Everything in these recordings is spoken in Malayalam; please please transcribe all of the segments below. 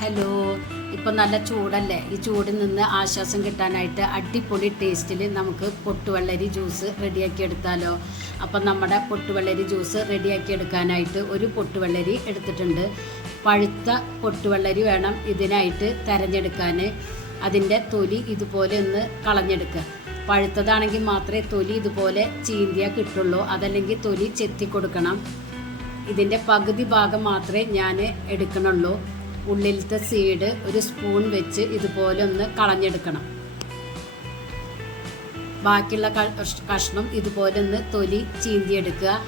ഹലോ ഇപ്പം നല്ല ചൂടല്ലേ? ഈ ചൂടിൽ നിന്ന് ആശ്വാസം കിട്ടാനായിട്ട് അടിപൊളി ടേസ്റ്റിൽ നമുക്ക് പൊട്ടുവെള്ളരി ജ്യൂസ് റെഡിയാക്കി എടുത്താലോ? അപ്പം നമ്മുടെ പൊട്ടുവെള്ളരി ജ്യൂസ് റെഡിയാക്കി എടുക്കാനായിട്ട് ഒരു പൊട്ടുവെള്ളരി എടുത്തിട്ടുണ്ട്. പഴുത്ത പൊട്ടുവെള്ളരി വേണം ഇതിനായിട്ട് തിരഞ്ഞെടുക്കാൻ അതിന്റെ തൊലി ഇതുപോലെ ഒന്ന് കളഞ്ഞെടുക്കുക പഴുത്തതാണെങ്കിൽ മാത്രമേ തൊലി ഇതുപോലെ ചീന്തിയാൽ കിട്ടുള്ളൂ. അതല്ലെങ്കിൽ തൊലി ചെത്തി കൊടുക്കണം ഇതിന്റെ പകുതി ഭാഗം മാത്രമേ ഞാൻ എടുക്കണുള്ളൂ. ഉള്ളിലത്തെ സീഡ് ഒരു സ്പൂൺ വെച്ച് ഇതുപോലെ ഒന്ന് കളഞ്ഞെടുക്കണം. ബാക്കിയുള്ള കഷ്ണം ഇതുപോലെ ഒന്ന് തൊലി ചീന്തിയെടുക്കുക.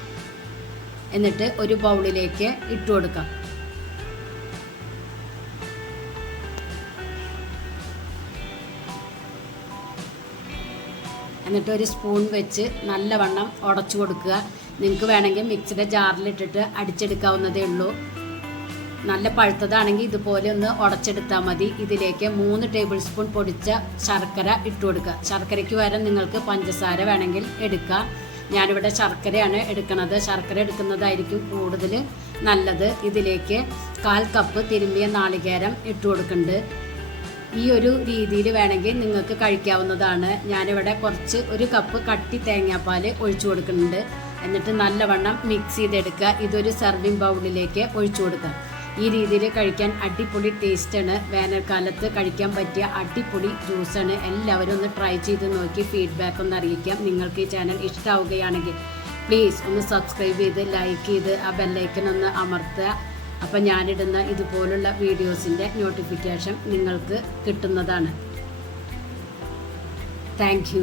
എന്നിട്ട് ഒരു ബൗളിലേക്ക് ഇട്ടു കൊടുക്കാം. എന്നിട്ട് ഒരു സ്പൂൺ വെച്ച് നല്ലവണ്ണം ഉടച്ചു കൊടുക്കുക. നിങ്ങൾക്ക് വേണമെങ്കിൽ മിക്സിയുടെ ജാറിലിട്ടിട്ട് അടിച്ചെടുക്കാവുന്നതേ ഉള്ളൂ. നല്ല പഴുത്തതാണെങ്കിൽ ഇതുപോലെ ഒന്ന് ഉടച്ചെടുത്താൽ മതി. ഇതിലേക്ക് മൂന്ന് ടേബിൾ സ്പൂൺ പൊടിച്ച ശർക്കര ഇട്ട് കൊടുക്കുക. ശർക്കരയ്ക്ക് പകരം നിങ്ങൾക്ക് പഞ്ചസാര വേണമെങ്കിൽ എടുക്കാം. ഞാനിവിടെ ശർക്കരയാണ് എടുക്കുന്നത്. ശർക്കര എടുക്കുന്നതായിരിക്കും കൂടുതൽ നല്ലത്. ഇതിലേക്ക് കാൽ കപ്പ് തിരുമ്പിയ നാളികേരം ഇട്ട് കൊടുക്കുന്നുണ്ട്. ഈ ഒരു രീതിയിൽ വേണമെങ്കിൽ നിങ്ങൾക്ക് കഴിക്കാവുന്നതാണ്. ഞാനിവിടെ കുറച്ച് ഒരു കപ്പ് കട്ടി തേങ്ങാപ്പാൽ ഒഴിച്ചു കൊടുക്കുന്നുണ്ട്. എന്നിട്ട് നല്ലവണ്ണം മിക്സ് ചെയ്തെടുക്കുക. ഇതൊരു സെർവിങ് ബൗളിലേക്ക് ഒഴിച്ചു കൊടുക്കുക. ഈ രീതിയിൽ കഴിക്കാൻ അടിപൊളി ടേസ്റ്റാണ് വേനൽക്കാലത്ത് കഴിക്കാൻ പറ്റിയ അടിപൊളി ജ്യൂസാണ് എല്ലാവരും ഒന്ന് ട്രൈ ചെയ്ത് നോക്കി ഫീഡ്ബാക്ക് ഒന്ന് അറിയിക്കാം. നിങ്ങൾക്ക് ഈ ചാനൽ ഇഷ്ടമാവുകയാണെങ്കിൽ പ്ലീസ് ഒന്ന് സബ്സ്ക്രൈബ് ചെയ്ത് ലൈക്ക് ചെയ്ത് ആ ബെല്ലൈക്കൻ ഒന്ന് അമർത്തുക. അപ്പം ഞാനിടുന്ന ഇതുപോലുള്ള വീഡിയോസിന്റെ നോട്ടിഫിക്കേഷൻ നിങ്ങൾക്ക് കിട്ടുന്നതാണ്. താങ്ക്